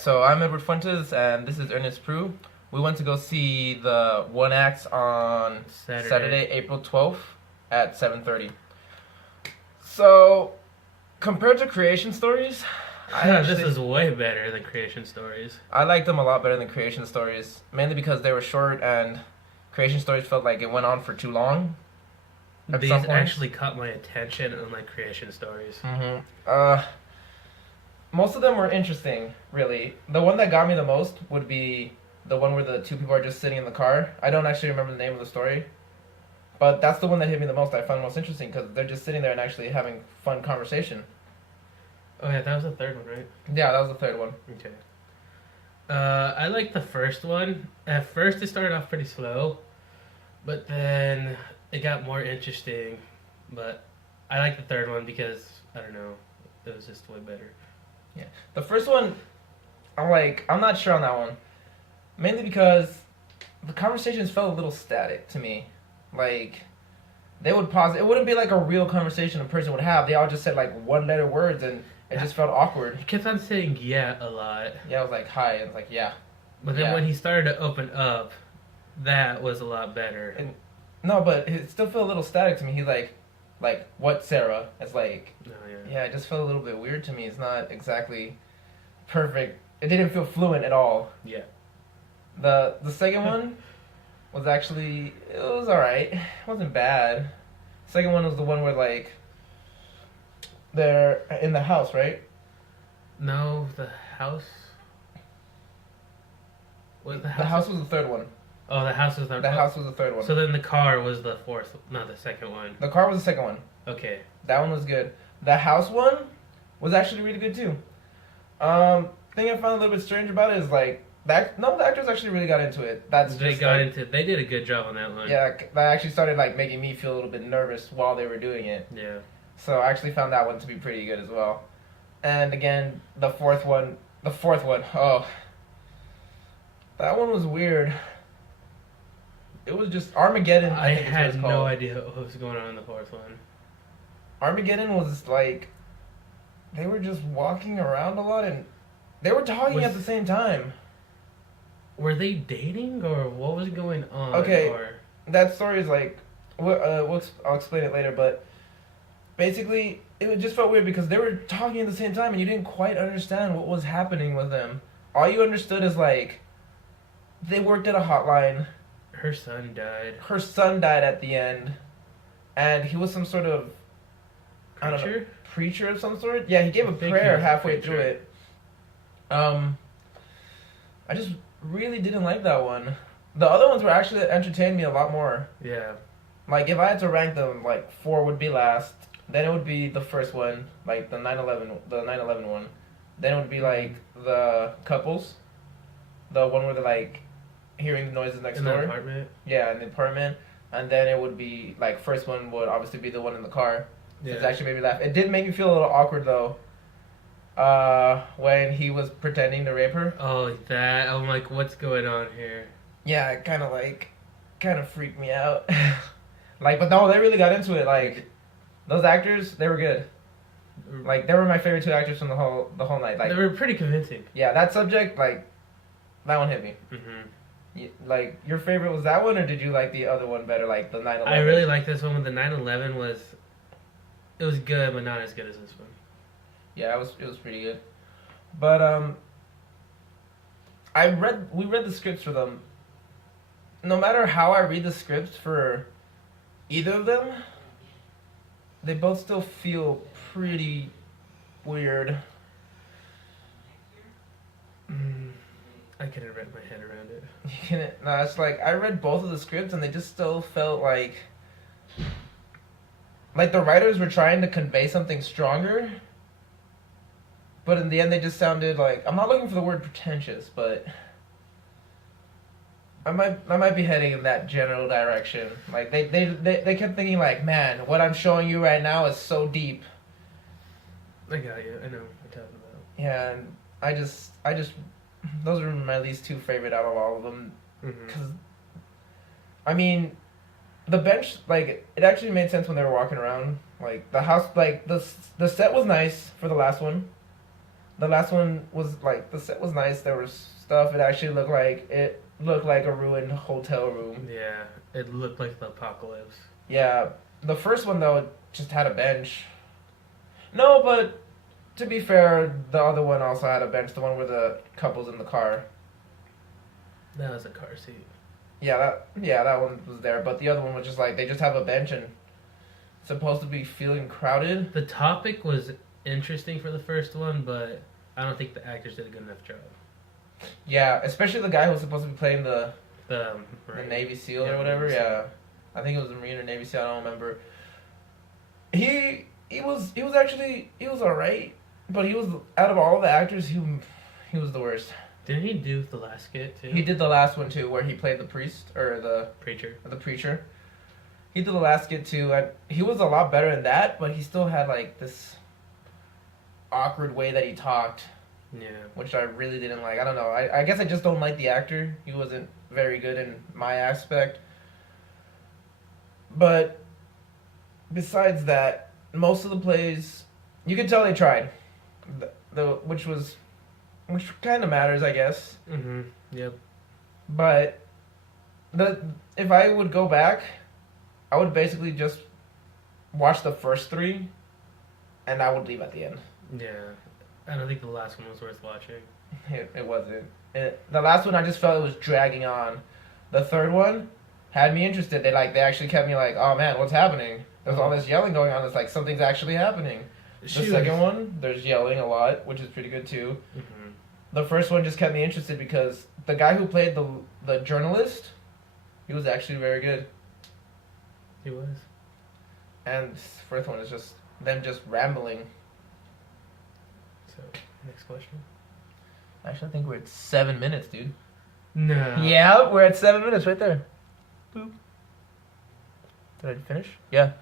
So I'm Edward Fuentes, and this is Ernest Prue. We went to go see the One Acts on Saturday, April 12th at 7:30. So compared to Creation Stories, This is way better than Creation Stories. I liked them a lot better than Creation Stories, mainly because they were short and Creation Stories felt like it went on for too long. At These some points. actually caught my attention, unlike Creation Stories. Most of them were interesting, really. The one that got me the most would be the one where the two people are just sitting in the car. I don't actually remember the name of the story, but that's the one that hit me the most. I found most interesting because they're just sitting there and actually having fun conversation. Oh yeah, that was the third one, right? Yeah, that was the third one. Okay. I like the first one. At first, it started off pretty slow, but then it got more interesting. But I like the third one because I don't know, it was just way better. Yeah, the first one, I'm not sure on that one, mainly because the conversations felt a little static to me. Like, they would pause. It wouldn't be like a real conversation a person would have. They all just said like one-letter words, and it just felt awkward. He kept on saying "yeah" a lot. Yeah, I was like, hi, and it's like, yeah. But then Yeah. when he started to open up, that was a lot better. And no, but it still felt a little static to me. He's like, what, Sarah? It's like, Oh, yeah. yeah, it just felt a little bit weird to me. It's not exactly perfect. It didn't feel fluent at all. Yeah. The second one was actually, it was alright. It wasn't bad. Second one was the one where like they're in the house, right? No, the house. What the house? The house was the third one. Oh, the house was the. The house was the third one. So then the car was the fourth, not the second one. The car was the second one. Okay. That one was good. The house one was actually really good too. Thing I found a little bit strange about it is like the actors actually really got into it. They did a good job on that one. Yeah, that actually started like making me feel a little bit nervous while they were doing it. Yeah. So I actually found that one to be pretty good as well. And again, the fourth one, oh, that one was weird. It was just Armageddon. I think is what had it's no called. idea what was going on in the fourth one. Armageddon was like, they were just walking around a lot and they were talking at the same time. Were they dating or what was going on? Okay. Or... That story is like, I'll explain it later, but basically, it just felt weird because they were talking at the same time and you didn't quite understand what was happening with them. All you understood is like, they worked at a hotline. Her son died. Her son died at the end, and he was some sort of Preacher? Preacher of some sort. Yeah, he gave a I think prayer he was a halfway preacher. through it. I just really didn't like that one. The other ones were actually entertained me a lot more. Yeah. Like if I had to rank them, like 4 would be last. Then it would be the first one, like the 9/11 one. Then it would be like the couples, the one where they're like hearing the noises next In door. the apartment. Yeah, in the apartment. And then it would be like first one would obviously be the one in the car. Yeah. It actually made me laugh. It did make me feel a little awkward though. When he was pretending to rape her. Oh, that. I'm like, what's going on here? Yeah, it kind of freaked me out. Like, but no, they really got into it. Like, those actors, they were good. Like, they were my favorite 2 actors from the whole night. Like, They were pretty convincing. yeah, that subject, like, that one hit me. Mm-hmm. Like, your favorite was that one, or did you like the other one better, like the 9/11? I really liked this one. With the 9/11 was, it was good, but not as good as this one. Yeah, it was pretty good. But we read the scripts for them. No matter how I read the scripts for either of them, they both still feel pretty weird. I couldn't wrap my head around it. No, it's like I read both of the scripts and they just still felt like the writers were trying to convey something stronger, but in the end they just sounded like, I'm not looking for the word pretentious, but I might be heading in that general direction. Like they kept thinking like, man, what I'm showing you right now is so deep. I got you. I know what you're talking about. Yeah, and I just those are my least 2 favorite out of all of them. Mm-hmm. Because, I mean, the bench, like, it actually made sense when they were walking around. Like, the house, like, the set was nice for the last one. The last one was like the set was nice. There was stuff. It actually looked like a ruined hotel room. Yeah, it looked like the apocalypse. Yeah, the first one though it just had a bench. No, but to be fair, the other one also had a bench. The one where the couple's in the car. That was a car seat. That one was there. But the other one was just like they just have a bench and it's supposed to be feeling crowded. The topic was interesting for the first one, but I don't think the actors did a good enough job. Yeah, especially the guy who was supposed to be playing the Right. Navy SEAL Yeah, or whatever. Navy SEAL. Yeah, I think it was a Marine or Navy SEAL. I don't remember. He was actually he was alright, but he was out of all the actors he was the worst. Didn't he do the last skit too? He did the last one too, where he played the priest or Preacher. the preacher. He did the last skit too, and he was a lot better in that, but he still had like this awkward way that he talked, Yeah. which I really didn't like. I don't know. I guess I just don't like the actor. He wasn't very good in my aspect. But besides that, most of the plays, you could tell they tried. Which kind of matters, I guess. Mhm. Yep. But if I would go back, I would basically just watch the first three, and I would leave at the end. Yeah. I don't think the last one was worth watching. It wasn't. The last one I just felt it was dragging on. The third one had me interested. They actually kept me like, oh man, what's happening? There's all this yelling going on. It's like something's actually happening. The second one, there's yelling a lot, which is pretty good too. Mhm. The first one just kept me interested because the guy who played the journalist, he was actually very good. He was. And this fourth one is just them just rambling. So, next question. Actually, I think we're at 7 minutes, dude. No. Yeah, we're at 7 minutes right there. Boop. Did I finish? Yeah.